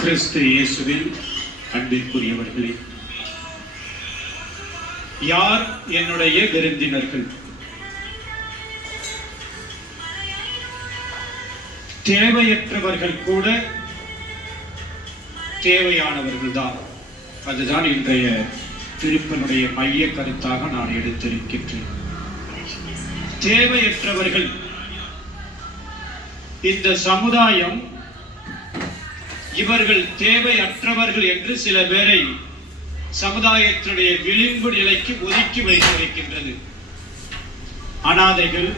கிறிஸ்து இயேசுவில் அன்பிற்குரியவர்களே, யார் என்னுடைய விருந்தினர்கள்? தேவையற்றவர்கள் கூட தேவையானவர்கள் தான். அதுதான் இன்றைய திருப்பனுடைய மைய கருத்தாக நான் எடுத்திருக்கின்றேன். தேவையற்றவர்கள். இந்த சமுதாயம் இவர்கள் தேவையற்றவர்கள் என்று சில பேரை சமுதாயத்தினுடைய விளிம்பு நிலைக்கு ஒதுக்கி வைத்திருக்கின்றது. அனாதைகள்,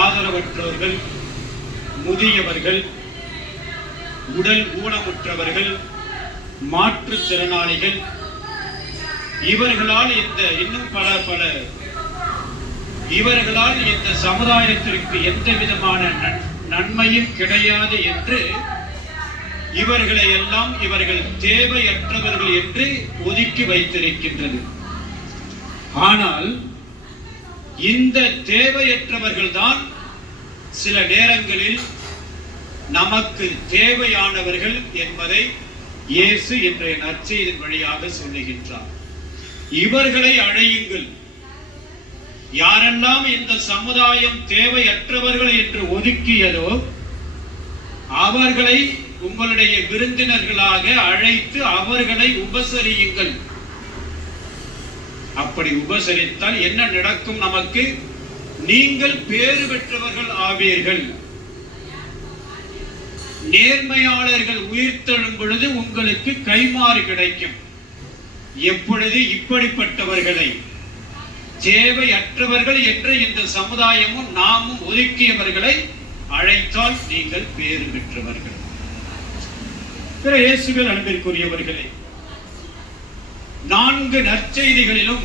ஆதரவற்றவர்கள், முதியவர்கள், உடல் ஊனமுற்றவர்கள், மாற்றுத்திறனாளிகள், இவர்களால் இன்னும் பல இவர்களால் இந்த சமுதாயத்திற்கு எந்த விதமான நன்மையும் கிடையாது என்று இவர்களை எல்லாம் இவர்கள் தேவையற்றவர்கள் என்று ஒதுக்கி வைத்திருக்கின்றது. ஆனால் இந்த தேவையற்றவர்கள் தான் சில நேரங்களில் நமக்கு தேவையானவர்கள் என்பதை இயேசு இன்றைய நற்செய்தியின் வழியாக சொல்லுகின்றார். இவர்களை அழையுங்கள். யாரெல்லாம் இந்த சமுதாயம் தேவையற்றவர்கள் என்று ஒதுக்கியதோ அவர்களை உங்களுடைய விருந்தினர்களாக அழைத்து அவர்களை உபசரியுங்கள். அப்படி உபசரித்தால் என்ன நடக்கும்? நமக்கு நீங்கள் பேறு பெற்றவர்கள் ஆவீர்கள். நேர்மையாளர்கள் உயிர்த்தெழும் பொழுது உங்களுக்கு கைமாறு கிடைக்கும். எப்பொழுது இப்படிப்பட்டவர்களை தேவையற்றவர்கள் என்று இந்த சமுதாயமும் நாமும் ஒதுக்கியவர்களை அழைத்தால் நீங்கள் பேறு பெற்றவர்கள். இயேசுவில் அன்பிற்குரியவர்களே, 4 நற்செய்திகளிலும்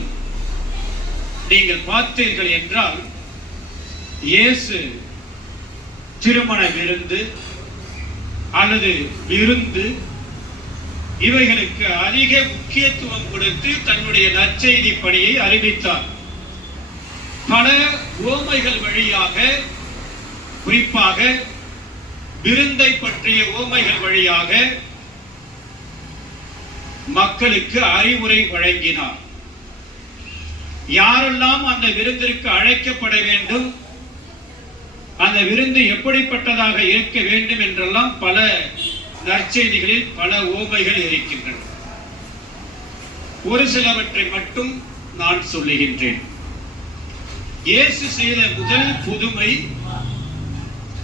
நீங்கள் பார்த்தீர்கள் என்றால் இயேசு திருமண விருந்து அல்லது விருந்து இவைகளுக்கு அதிக முக்கியத்துவம் கொடுத்து தன்னுடைய நற்செய்தி பணியை அறிவித்தார். பல உவமைகள் வழியாக, குறிப்பாக விருந்தை பற்றிய உவமைகள் வழியாக மக்களுக்கு அறிவுரை வழங்கினார். யாரெல்லாம் அந்த விருந்திற்கு அழைக்கப்பட வேண்டும், அந்த விருந்து எப்படிப்பட்டதாக இருக்க வேண்டும் என்றெல்லாம் பல நற்செய்திகளில் பல உவமைகள் இருக்கின்றன. ஒரு சிலவற்றை மட்டும் நான் சொல்லுகின்றேன். இயேசு செய்த முதல் புதுமை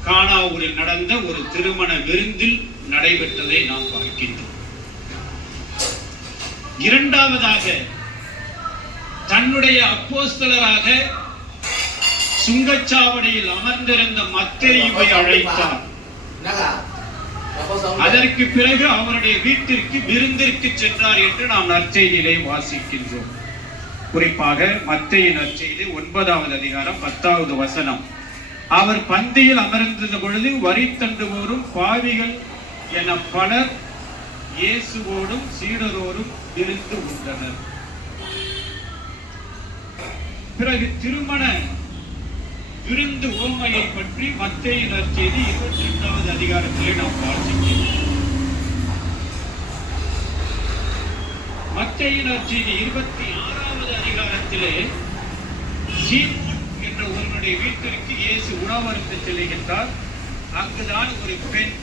கானாவூரில் நடந்த ஒரு திருமண விருந்தில் நடைபெற்றதை நாம் பார்க்கின்றோம். இரண்டாவதாக தன்னுடைய அப்போஸ்தலராக சுங்கச்சாவடியில் அமர்ந்திருந்த மத்தேயுவை அழைத்தார். அதற்கு பிறகு அவருடைய வீட்டிற்கு விருந்திற்கு சென்றார் என்று நாம் நற்செய்தியிலே வாசிக்கின்றோம். குறிப்பாக மத்தேயு நற்செய்தி 9வது அதிகாரம் 10வது வசனம். அவர் பந்தியில் அமர்ந்திருந்த பொழுது வரி தண்டுவோரும் பாவிகள் என பலர் இயேசுவோடும் சீடரோடும் விருந்து உண்டனர். பிறகு திருமண விருந்து உவமையை பற்றி மத்தேயு நற்செய்தி 22வது அதிகாரத்திலே நாம் வாசிக்கிறோம். மத்தேயு நற்செய்தி 26வது அதிகாரத்திலே சீமோன் என்ற ஒருவனுடைய வீட்டிற்கு இயேசு உணவருந்த செல்கின்றார். அங்குதான் ஒரு பெண்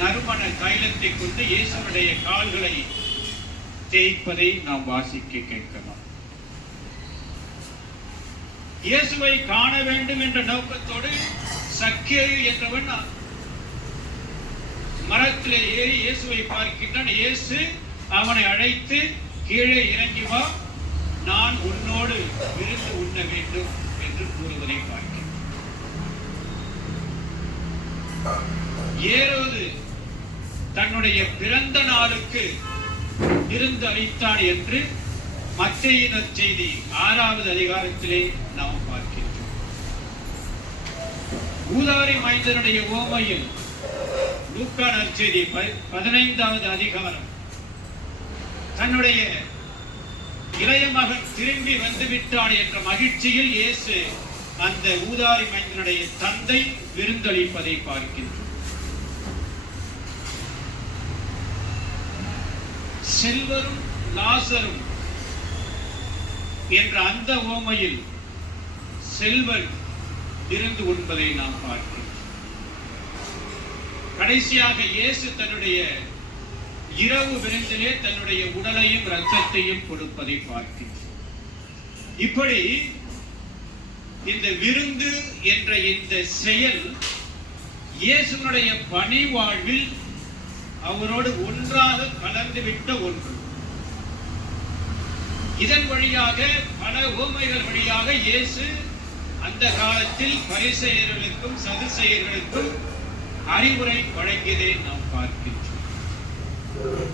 நறுமண தைலத்தை கொண்டு இயேசுனுடைய கால்களை தேய்ப்பதை நாம் வாசிக்க கேட்கலாம். இயேசுவை காண வேண்டும் என்ற நோக்கத்தோடு சக்கேயு என்றவன் மரத்திலே ஏறி இயேசுவை பார்க்கின்றான். இயேசு அவனை அழைத்து கீழே இறங்கி வா, நான் உன்னோடு விருந்து உண்ண வேண்டும் என்று கூறுவதை பார்க்கிறேன். ஏரோது தன்னுடைய பிறந்த நாளுக்கு விருந்து அளித்தான் என்று மத்தேயு நற்செய்தி 6வது அதிகாரத்திலே நாம் பார்க்கின்றோம். ஊதாரி மைந்தனுடைய உவமையில் லூக்கா நற்செய்தி 15வது அதிகாரம் தன்னுடைய இளைய மகன் திரும்பி வந்துவிட்டான் என்ற மகிழ்ச்சியில் இயேசு அந்த ஊதாரி மைந்தனுடைய தந்தை விருந்தளிப்பதை பார்க்கின்றோம். செல்வரும் லாசரும் என்ற அந்த உவமையில் செல்வன் விருந்து உண்பதை நாம் பார்க்கிறோம். கடைசியாக இயேசு தன்னுடைய இரவு விருந்திலே தன்னுடைய உடலையும் இரத்தத்தையும் கொடுப்பதை பார்க்கிறோம். இப்படி இந்த விருந்து என்ற இந்த செயல் இயேசுனுடைய பணி வாழ்வில் அவரோடு ஒன்றாக கலந்துவிட்ட ஒன்று. இதன் வழியாக பல உவமைகள் வழியாக இயேசு அந்த காலத்தில் பரிசேயர்களுக்கும் சதுசேயர்களுக்கும் அறிவுரை வழங்கியதை நாம் பார்க்கின்றோம்.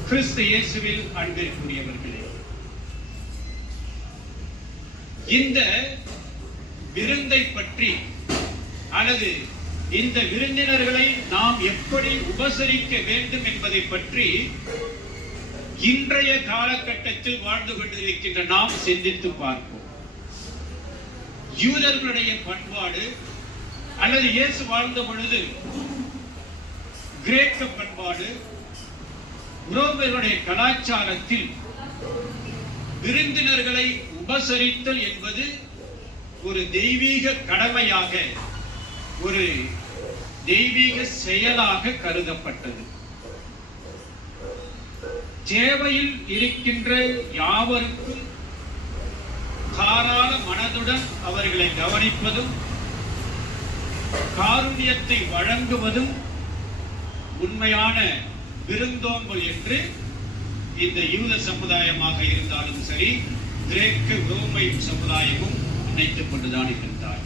கிறிஸ்து இயேசுவில் அன்பிற்குரியவர்களே, இந்த விருந்தை பற்றி அல்லது இந்த விருந்தினர்களை நாம் எப்படி உபசரிக்க வேண்டும் என்பதை பற்றி இன்றைய காலகட்டத்தில் வாழ்ந்து கொண்டிருக்கின்ற நாம் சிந்தித்து பார்ப்போம். யூதர்களுடைய பண்பாடு அல்லது இயேசு வாழ்ந்த பொழுது கிரேக்க பண்பாடு, ரோமர்களுடைய கலாச்சாரத்தில் விருந்தினர்களை உபசரித்தல் என்பது ஒரு தெய்வீக கடமையாக, ஒரு தெய்வீக செயலாக கருதப்பட்டது. தேவையில் இருக்கின்ற யாவருக்கும் தாராள மனதுடன் அவர்களை கவனிப்பதும் காருண்யத்தை வழங்குவதும் உண்மையான விருந்தோம்பல் என்று இந்த யூத சமுதாயமாக இருந்தாலும் சரி, கிரேக்க ரோமை சமுதாயமும் நினைத்துக் கொண்டுதான் இருந்தார்.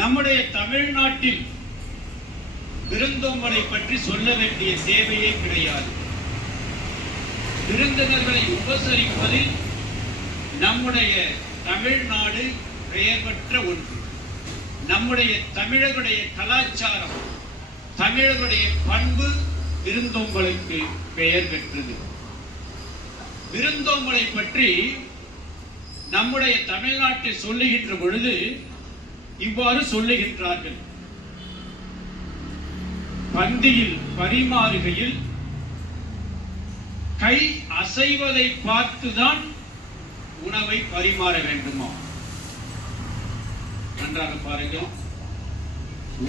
நம்முடைய தமிழ்நாட்டில் விருந்தோம்பலை பற்றி சொல்ல வேண்டிய தேவையே கிடையாது. விருந்தினர்களை உபசரிப்பதில் நம்முடைய தமிழ்நாடு பெயர் பெற்ற ஒன்று. நம்முடைய தமிழர்களுடைய கலாச்சாரம், தமிழர்களுடைய பண்பு விருந்தோம்பலுக்கு பெயர் பெற்றது. விருந்தோம்பலை பற்றி நம்முடைய தமிழ்நாட்டில் சொல்லுகின்ற பொழுது இவ்வாறு சொல்லுகின்றார்கள்: பந்தியில் பரிமாறுகையில் கை அசைவதை பார்த்துதான் உணவை பரிமாற வேண்டுமா? நன்றாக பாருங்கள்.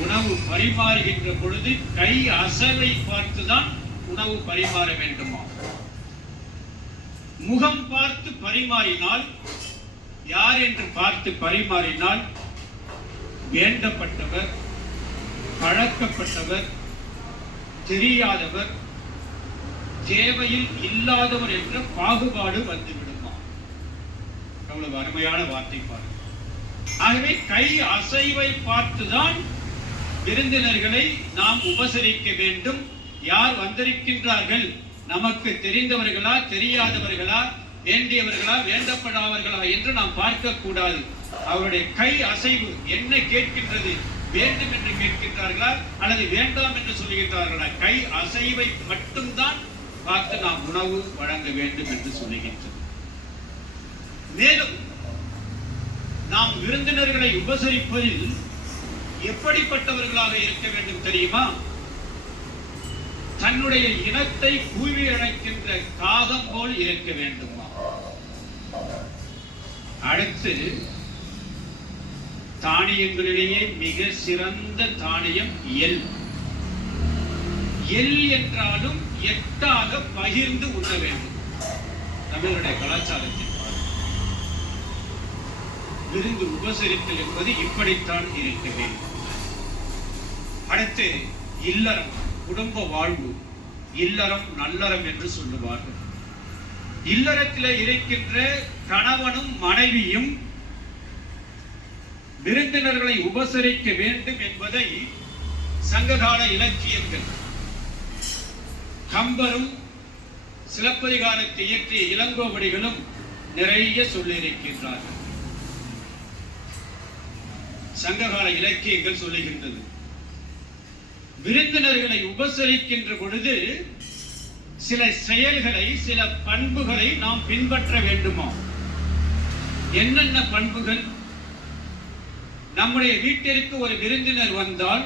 உணவு பரிமாறுகின்ற பொழுது கை அசைவை பார்த்துதான் உணவு பரிமாற வேண்டுமா? முகம் பார்த்து பரிமாறினால், யார் என்று பார்த்து பரிமாறினால் வேண்டப்பட்டவர், பழக்கப்பட்டவர், தெரியாதவர், தேவையில் இல்லாதவர் என்ற பாகுபாடு வந்து விடுமா? அவ்வளவு அருமையான வார்த்தை பாருங்கள். ஆகவே கை அசைவை பார்த்துதான் விருந்தினர்களை நாம் உபசரிக்க வேண்டும். யார் வந்திருக்கின்றார்கள், நமக்கு தெரிந்தவர்களா தெரியாதவர்களா, வேண்டியவர்களா வேண்டப்படாதவர்களா என்று நாம் பார்க்க கூடாது. அவருடைய கை அசைவு என்ன கேட்கின்றது, வேண்டும் என்று கேட்கின்றார்களா அல்லது வேண்டாம் என்று சொல்லுகின்றார்களா? கை அசைவை மட்டும்தான் பார்த்து நாம் உணவு வழங்க வேண்டும் என்று சொல்லுகின்றது. மேலும் நாம் விருந்தினர்களை உபசரிப்பதில் எப்படிப்பட்டவர்களாக இருக்க வேண்டும் தெரியுமா? தன்னுடைய இனத்தை கூவி அழைக்கின்ற காகம் போல் இருக்க வேண்டுமா? அடுத்து, தானியங்களிலேயே மிக சிறந்த தானியம் எள். எள் என்றாலும் எட்டாக பகிர்ந்து உண்ண வேண்டும். தமிழருடைய கலாச்சாரத்தில் விருந்து உபசரித்தல் என்பது இப்படித்தான் இருக்க வேண்டும். அடுத்து, இல்லறம், குடும்ப வாழ்வு. இல்லறம் நல்லறம் என்று சொல்லுவார்கள். இல்லறத்தில் இருக்கின்ற கணவனும் மனைவியும் விருந்தினர்களை உபசரிக்க வேண்டும் என்பதை சங்ககால இலக்கியங்கள், கம்பரும் சிலப்பதிகாரத்தை இயற்றிய இளங்கோவடிகளும் நிறைய சொல்லியிருக்கின்றார்கள். சங்ககால இலக்கியங்கள் சொல்லுகின்றது, விருந்தினர்களை உபசரிக்கின்ற பொழுது சில செயல்களை, சில பண்புகளை நாம் பின்பற்ற வேண்டுமா? என்னென்ன பண்புகள்? நம்முடைய வீட்டிற்கு ஒரு விருந்தினர் வந்தால்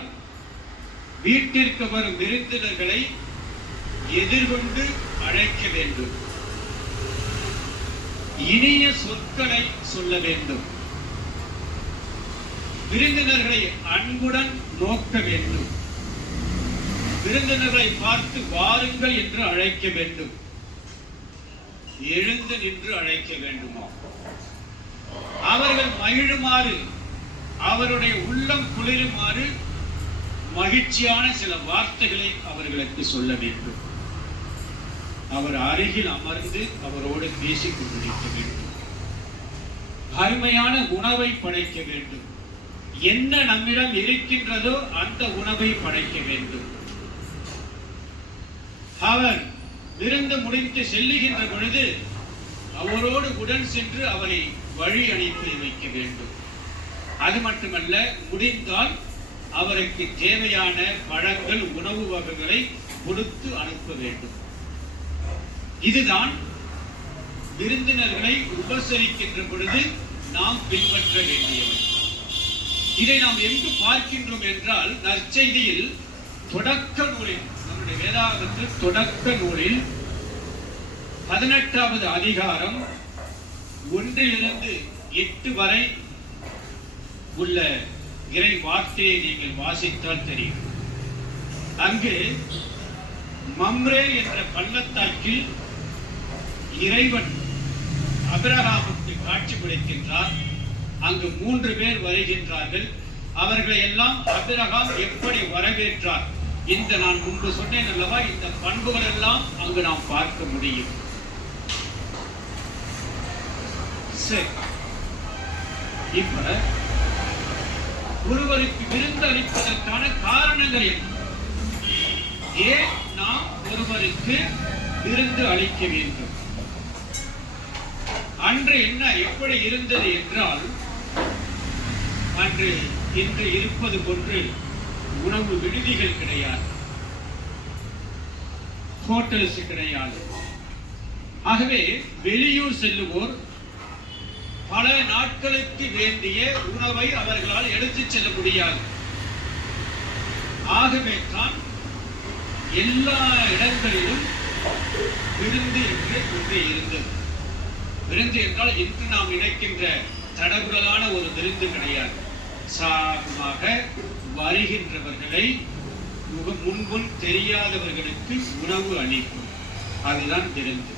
வீட்டிற்கு வரும் விருந்தினர்களை எதிர்கொண்டு அழைக்க வேண்டும். இனிய சொற்களை சொல்ல வேண்டும். விருந்தினர்களை அன்புடன் நோக்க வேண்டும். விருந்தினர்களை பார்த்து வாருங்கள் என்று அழைக்க வேண்டும். எழுந்து நின்று அழைக்க வேண்டுமா? அவர்கள் மகிழுமாறு, அவருடைய உள்ளம் குளிருமாறு மகிழ்ச்சியான சில வார்த்தைகளை அவர்களுக்கு சொல்ல வேண்டும். அவர் அருகில் அமர்ந்து அவரோடு பேசிக் கொண்டிருக்க வேண்டும். அருமையான உணவை படைக்க வேண்டும். என்ன நம்மிடம் இருக்கின்றதோ அந்த உணவை படைக்க வேண்டும். அவர் விருந்து முடிந்து செல்லுகின்ற பொழுது அவரோடு உடன் சென்று அவரை வழி அனுப்பி வைக்க வேண்டும். அது மட்டுமல்ல, முடிந்தால் அவருக்கு தேவையான பழங்கள், உணவு வகைகளை கொடுத்து அனுப்ப வேண்டும். இதுதான் விருந்தினர்களை உபசரிக்கின்ற பொழுது நாம் பின்பற்ற வேண்டியவை. இதை நாம் எங்கு பார்க்கின்றோம் என்றால், நற்செய்தியில் தொடக்க நூலில், நம்முடைய வேதாகமத்தில் தொடக்க நூலில் 18வது அதிகாரம் 1 - 8 வரை உள்ள இறை வார்த்தையை நீங்கள் வாசித்தால் தெரியும். அங்கு மம்ரே என்ற பள்ளத்தாக்கில் இறைவன் ஆபிரகாமுக்கு காட்சி கொடுக்கின்றார். அங்கு 3 பேர் வருகின்றார்கள். அவர்களை எல்லாம் ஆபிரகாம் எப்படி வரவேற்றார், இந்த நான் முன்பு சொன்னேன் அல்லவா, இந்த பண்புகள் எல்லாம் அங்கு நாம் பார்க்க முடியும். சரி, இப்ப ஒருவருக்கு விருந்து அளிப்பதற்கான காரணங்கள் என்ன? ஏன் நாம் ஒருவருக்கு விருந்து அளிக்க வேண்டும்? அன்று என்ன எப்படி இருந்தது என்றால், அன்று இன்று இருப்பது போன்று உணவு விடுதிகள் கிடையாது, ஹோட்டல்ஸ் கிடையாது. ஆகவே வெளியூர் செல்லுவோர் பல நாட்களுக்கு வேண்டிய உணவை அவர்களால் எடுத்துச் செல்ல முடியாது. ஆகவே தான் எல்லா இடங்களிலும் விருந்து என்று ஒன்று இருந்தது. விருந்து என்றால் இன்று நாம் நினைக்கின்ற தடபுடலான ஒரு விருந்து கிடையாது. சாகமாக வருகின்றவர்களை முன்பும் தெரியாதவர்களுக்கு உணவு அளிக்கும், அதுதான் விருந்து.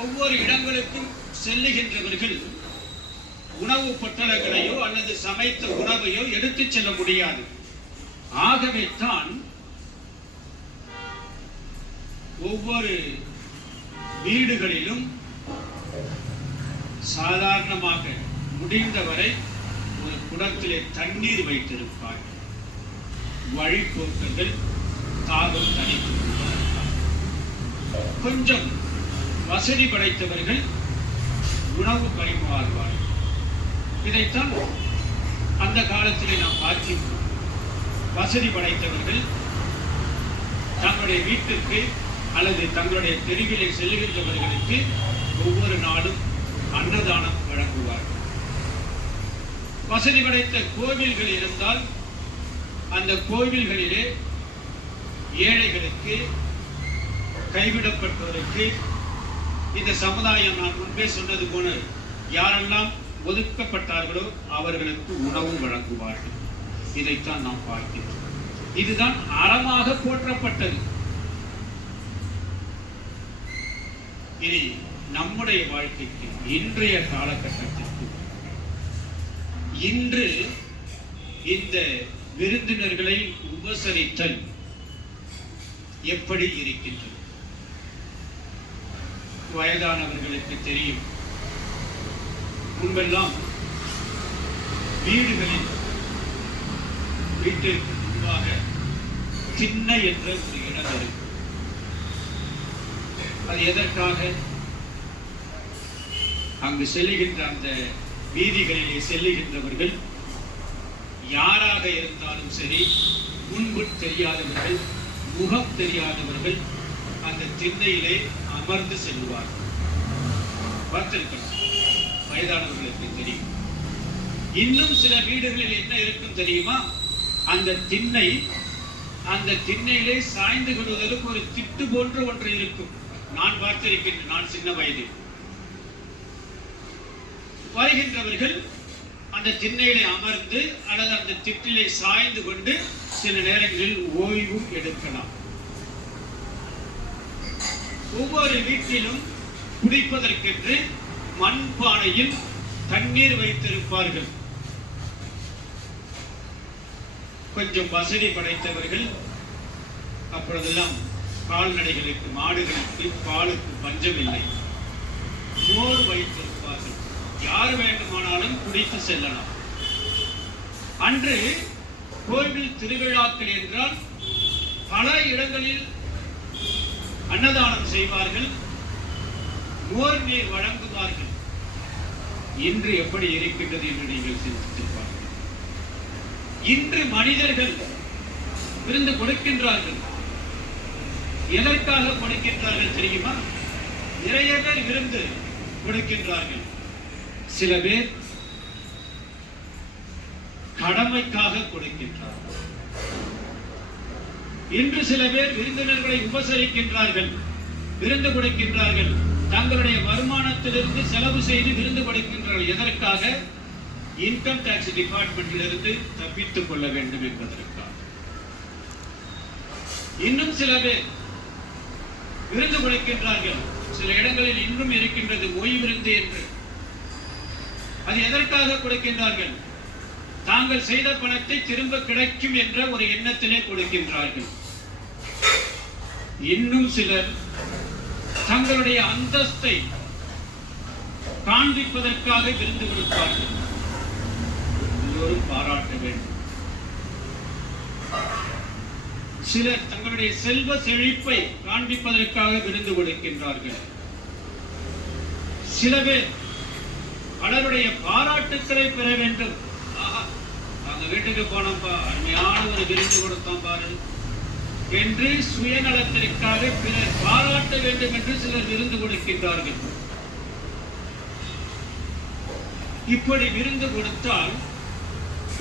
ஒவ்வொரு இடங்களுக்கும் செல்லுகின்றவர்கள் உணவு பொட்டலங்களையோ அல்லது சமைத்த உணவையோ எடுத்துச் செல்ல முடியாது. ஆகவே தான் ஒவ்வொரு வீடுகளிலும் சாதாரணமாக முடிந்தவரை ஒரு குடத்திலே தண்ணீர் வைத்திருப்பார்கள். வழிபோக்கர்கள் தாகம் தணித்து கொஞ்சம் வசதி படைத்தவர்கள் உணவு பரிமாறுவார்கள். இதைத்தான் அந்த காலத்திலே நாம் பார்க்கின்றோம். வசதி படைத்தவர்கள் தங்களுடைய வீட்டிற்கு அல்லது தங்களுடைய தெருவிலே செல்லுகின்றவர்களுக்கு ஒவ்வொரு நாளும் அன்னதானம் வழங்குவார்கள். வசதி படைத்த கோவில்கள் இருந்தால் அந்த கோவில்களிலே ஏழைகளுக்கு, கைவிடப்பட்டோருக்கு, இந்த சமுதாயம் நான் முன்பே சொன்னது போல யாரெல்லாம் ஒதுக்கப்பட்டார்களோ அவர்களுக்கு உணவு வழங்குவார்கள். இதைத்தான் நாம் பார்க்கிறோம். இதுதான் அறமாக போற்றப்பட்டது. இனி நம்முடைய வாழ்க்கைக்கு, இன்றைய காலகட்டத்திற்கு, இன்று இந்த விருந்தினர்களை உபசரித்தல் எப்படி இருக்கின்றது? வயதானவர்களுக்கு தெரியும். முன்பெல்லாம் வீடுகளில் வீட்டிற்கு முன்பாக திண்ணை என்ற ஒரு இடம் இருக்கும். அது எதற்காக? அங்கு செல்லுகின்ற அந்த வீதிகளிலே செல்லுகின்றவர்கள் யாராக இருந்தாலும் சரி, முன்பு தெரியாதவர்கள், முகம் தெரியாதவர்கள் அந்த திண்ணையிலே அமர்ந்து செல்வார்கள். பார்த்திருக்கலாம், வயதானவர்களுக்கு தெரியும். இன்னும் சில வீடுகளில் என்ன இருக்கும் தெரியுமா? அந்த திண்ணை அந்த திண்ணையிலே சாய்ந்து கொள்வதற்கு ஒரு திட்டு போன்ற ஒன்று இருக்கும். நான் பார்த்திருக்கின்றேன். நான் சின்ன வயதில் வருகின்றவர்கள் அந்த திண்ணையிலே அமர்ந்து அல்லது அந்த திட்டிலே சாய்ந்து கொண்டு சில நேரங்களில் ஓய்வும் எடுக்கலாம். ஒவ்வொரு வீட்டிலும் குடிப்பதற்கென்று மண்பானையில் தண்ணீர் வைத்திருப்பார்கள். கொஞ்சம் வசதி படைத்தவர்கள் அப்பொழுதெல்லாம் கால்நடைகளுக்கு, மாடுகளுக்கு பாலுக்கு பஞ்சமில்லை, மோர் வைத்திருப்பார்கள். யார் வேண்டுமானாலும் குடித்து செல்லலாம். அன்று கோவில் திருவிழாக்கள் என்றால் பல இடங்களில் அன்னதானம் செய்வார்கள், மோர் நீர் வழங்குவார்கள். இன்று எப்படி இருக்கின்றது என்று நீங்கள் சிந்தித்து பாருங்கள். இன்று மனிதர்கள் விருந்து கொடுக்கின்றார்கள். எதற்காக கொடுக்கின்றார்கள் தெரியுமா? நிறைய பேர் விருந்து கொடுக்கின்றார்கள். சில பேர் கடமைக்காக கொடுக்கின்றார்கள். இன்று சில பேர் விருந்தினர்களை உபசரிக்கின்றார்கள், விருந்து கொடுக்கின்றார்கள். தங்களுடைய வருமானத்திலிருந்து செலவு செய்து விருந்து கொடுக்கின்றார்கள். எதற்காக? இன்கம் டாக்ஸ் டிபார்ட்மெண்டிலிருந்து தப்பித்துக் கொள்ள வேண்டும் என்பதற்காக. இன்னும் சில பேர் விருந்து கொடுக்கின்றார்கள். சில இடங்களில் இன்னும் இருக்கின்றது மொய் விருந்து என்று. அது எதற்காக கொடுக்கின்றார்கள்? தாங்கள் செய்த பணத்தை திரும்ப கிடைக்கும் என்ற ஒரு எண்ணத்திலே கொடுக்கின்றார்கள். இன்னும் சிலர் தங்களுடைய அந்தஸ்தை காண்பிப்பதற்காக விருந்து கொடுப்பார்கள். எல்லோரும் பாராட்ட வேண்டும். சிலர் தங்களுடைய செல்வ செழிப்பை காண்பிப்பதற்காக விருந்து கொடுக்கின்றார்கள். சில பேர் பலருடைய பாராட்டுக்களை பெற வேண்டும். அந்த வீட்டுக்கு போனப்பா, அருமையான ஒரு விருந்து கொடுத்தோம் பாரு என்று சுயநலத்திற்காக பிறர் பாராட்ட வேண்டும் என்று சிலர் விருந்து கொடுக்கின்றார்கள். இப்படி விருந்து கொடுத்தால்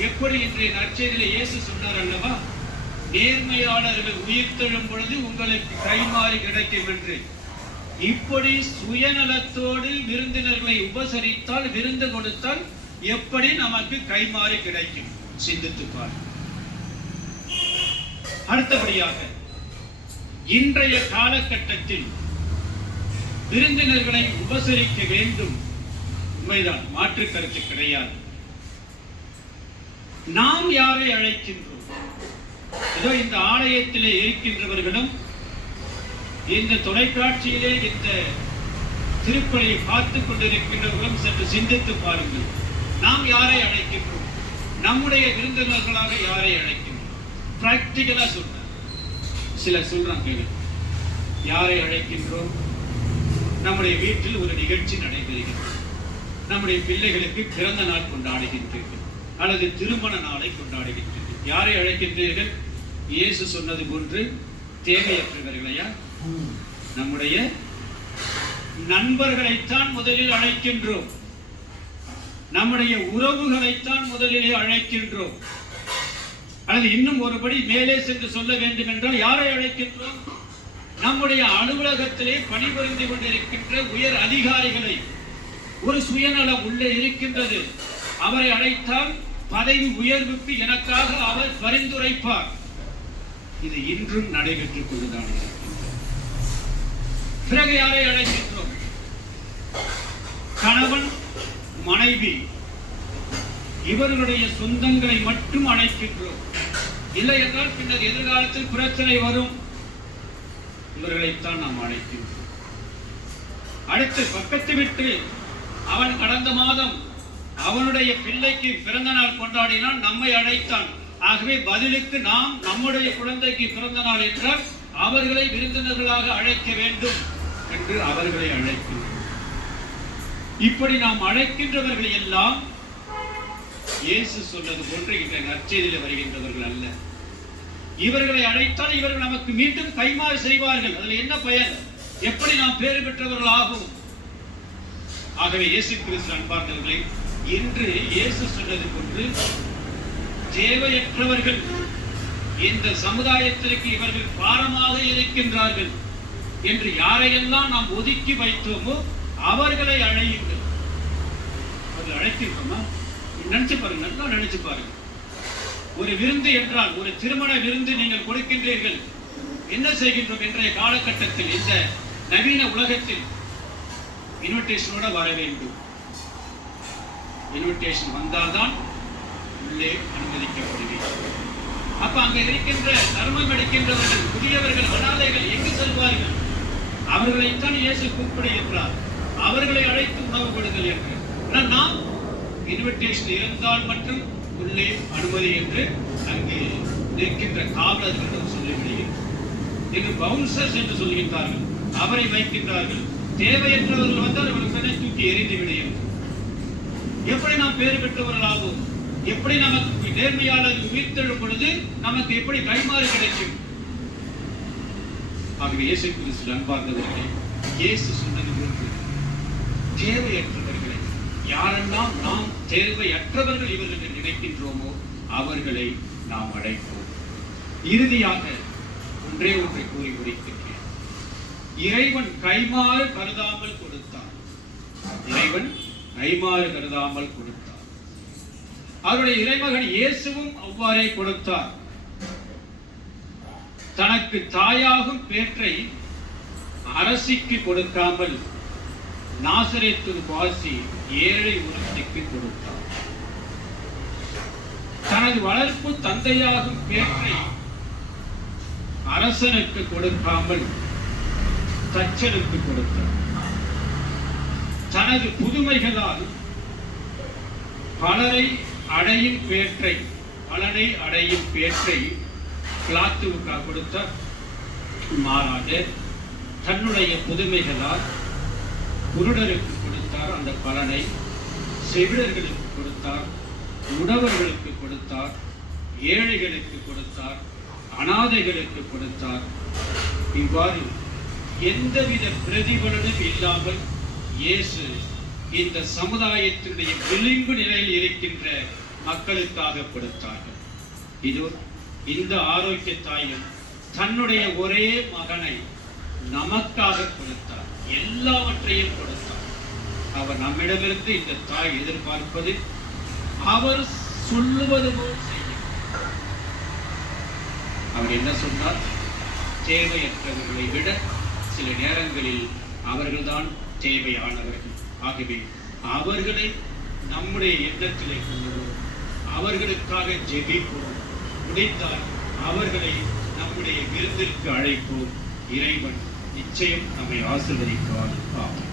எப்படி இன்றைய நற்செய்தியிலே இயேசு சொன்னார் அல்லவா, நேர்மையாளர்கள் உயிர்த்தெழும் பொழுது உங்களுக்கு கைமாறி கிடைக்கும் என்று. இப்படி சுயநலத்தோடு விருந்தினர்களை உபசரித்தால், விருந்து கொடுத்தால் எப்படி நமக்கு கைமாறி கிடைக்கும்? சிந்தித்துப்பார். அடுத்தபடியாக இன்றைய காலகட்டத்தில் விருந்தினர்களை உபசரிக்க வேண்டும், உண்மைதான், மாற்று கருத்து கிடையாது. நாம் யாரை அழைக்கின்றோம்? ஏதோ இந்த ஆலயத்திலே இருக்கின்றவர்களும் இந்த தொலைக்காட்சியிலே இந்த திருப்பலியை பார்த்துக் கொண்டிருக்கின்றவர்களும் சற்று சிந்தித்து பாருங்கள். நாம் யாரை அழைக்கின்றோம்? நம்முடைய விருந்தினர்களாக யாரை அழைக்கின்றோம்? பிராக்டிகலா சொல்றேன். சில சொல்றாங்க, யாரை அழைக்கின்றோம்? நம்முடைய வீட்டில் ஒரு நிகழ்ச்சி நடைபெறுகிறது. நம்முடைய பிள்ளைகளுக்கு பிறந்த நாள் கொண்டாடுகின்றீர்கள் அல்லது திருமண நாளை கொண்டாடுகின்றீர்கள். யாரை அழைக்கின்றீர்கள்? இயேசு சொன்னது போன்று தேவையற்றவர்களையா? நம்முடைய நண்பர்களைத்தான் முதலில் அழைக்கின்றோம். நம்முடைய உறவுகளைத்தான் முதலிலே அழைக்கின்றோம். அல்லது இன்னும் ஒருபடி மேலே சென்று சொல்ல வேண்டும் என்றால் யாரை அழைக்கின்றோம்? நம்முடைய அலுவலகத்திலே பணிபுரிந்து கொண்டிருக்கின்ற உயர் அதிகாரிகளை. ஒரு சுயநலம் உள்ளே இருக்கின்றது. அவரை அழைத்தால் பதவி உயர்வுக்கு எனக்காக அவர் பரிந்துரைப்பார். இது இன்றும் நடைபெற்றுக் கொண்டுதான். பிறகு யாரை அழைக்கின்றோம்? கணவன் மனைவி இவர்களுடைய சொந்தங்களை மட்டும் அழைக்கின்றோம். இல்லை என்றால் பின்னர் எதிர்காலத்தில் பிரச்சனை வரும். இவர்களைத்தான் நாம் அழைக்கின்றோம். அடுத்து பக்கத்து விட்டு அவன் கடந்த மாதம் அவனுடைய பிள்ளைக்கு பிறந்த நாள் கொண்டாடினால் நம்மை அழைத்தான். ஆகவே பதிலுக்கு நாம் நம்முடைய குழந்தைக்கு பிறந்த நாள் என்றால் அவர்களை விருந்தினர்களாக அழைக்க வேண்டும் என்று அவர்களை அழைக்கின்றோம். இப்படி நாம் அழைக்கின்றவர்கள் எல்லாம் இயேசு சொன்னது போன்று இந்த நற்செய்தியில் வருகின்றவர்கள் அல்ல. இவர்களை அழைத்தால் இவர்கள் நமக்கு மீண்டும் கைமாறு செய்வார்கள். அதில் என்ன பயன்? எப்படி நாம் பேறு பெற்றவர்கள் ஆகும்? ஆகவே இயேசு கிறிஸ்து அன்பார்ந்தவர்களே, இன்று இயேசு சொன்னது போன்று தேவையற்றவர்கள் இந்த சமுதாயத்திற்கு இவர்கள் பாரமாக இருக்கின்றார்கள் என்று யாரையெல்லாம் நாம் ஒதுக்கி வைத்தோமோ அவர்களை அழையுங்கள். அது அழைத்திருக்கோமா? நினைச்சு பாருங்க, நல்லா நினைச்சு பாருங்க. ஒரு விருந்து என்றால், ஒரு திருமண விருந்து நீங்கள் கொடுக்கின்றீர்கள். என்ன செய்கின்றோம் இன்றைய காலகட்டத்தில்? இந்த நவீன உலகத்தில் இன்விடேஷனோட வர வேண்டும். இன்விடேஷன் வந்தால்தான் உள்ளே அனுமதிக்கப்படுவீர்கள். அப்ப அங்க இருக்கின்ற தர்மம் எடுக்கின்றவர்கள், புதியவர்கள், அனாதைகள் எங்கு செல்வார்கள்? அவர்களைத்தான் இயேசு கூப்பிடுகின்றார். அவர்களை அழைத்து உணவு கொடுங்கள் என்று. நாம் இன்விடேஷன் இருந்தால் மட்டும் உள்ளே அனுமதி என்று அங்கே இருக்கின்ற காவலர்களிடம் சொல்லிவிடுகிறோம். இன்று பவுன்சர்ஸ் என்று சொல்கின்றார்கள், அவரை வைக்கின்றார்கள். தேவையற்றவர்கள் வந்தால் அவர்களை தூக்கி எறிந்து விடுகிறோம். எப்படி நாம் பேறு பெற்றவர்களாகும்? எப்படி நமக்கு நேர்மையாளர் உயிர்த்தெழும் பொழுது நமக்கு எப்படி கைமாறு கிடைக்கும்? ஆகவே இயேசு கிறிஸ்து அன்பார்ந்தவர்களே, இயேசு சொன்னது போன்று தேவையற்றவர்களை, யாரெல்லாம் நாம் தேவையற்றவர்கள் இவர்கள் என்று நினைக்கின்றோமோ அவர்களை நாம் அழைப்போம். இறுதியாக ஒன்றே ஒன்றை கூறி முடிக்கின்றேன். இறைவன் கைமாறு கருதாமல் கொடுத்தார். இறைவன் கைமாறு கருதாமல் கொடுத்தார். அவருடைய இறைமகன் இயேசுவும் அவ்வாறே கொடுத்தார். தனக்கு தாயாகும் பேற்றை அரசிக்கு கொடுக்காமல் நாசரேத்து வாசி ஏழை ஒருத்திக்கு கொடுத்தார். தனது வளர்ப்பு தந்தையாகும் பேற்றை அரசனுக்கு கொடுக்காமல் தச்சனுக்கு கொடுத்தார். தனது புதுமைகளால் பலனை அடையும் பேற்றை பிளாத்துவுக்கு கொடுத்தார். மாறாக தன்னுடைய புதுமைகளால் குருடருக்கு கொடுத்தார் அந்த பலனை, செவிடர்களுக்கு கொடுத்தார், உடவர்களுக்கு கொடுத்தார், ஏழைகளுக்கு கொடுத்தார், அனாதைகளுக்கு கொடுத்தார். இவ்வாறு எந்தவித பிரதிபலனும் இல்லாமல் இயேசு இந்த சமுதாயத்தினுடைய விளிம்பு நிலையில் இருக்கின்ற மக்களுக்காக கொடுத்தார்கள். இது இந்த ஆரோக்கிய தாயும் தன்னுடைய ஒரே மகனை நமக்காக கொடுத்தார். எல்லாவற்றையும் கொடுத்தார். அவர் நம்மிடமிருந்து இந்த தாய் எதிர்பார்ப்பது அவர் சொல்லுவது போல் செய்யும். அவர் என்ன சொன்னார்? தேவையற்றவர்களை விட சில நேரங்களில் அவர்கள்தான் தேவையானவர்கள். ஆகவே அவர்களை நம்முடைய எண்ணத்திலே கொள்வோம், அவர்களுக்காக ஜெபிப்போம். முடிந்தால் அவர்களை நம்முடைய விருந்திற்கு அழைப்போம். இறைவன் நிச்சயம் நம்மை ஆசீர்வதிப்பார். ஆமென்.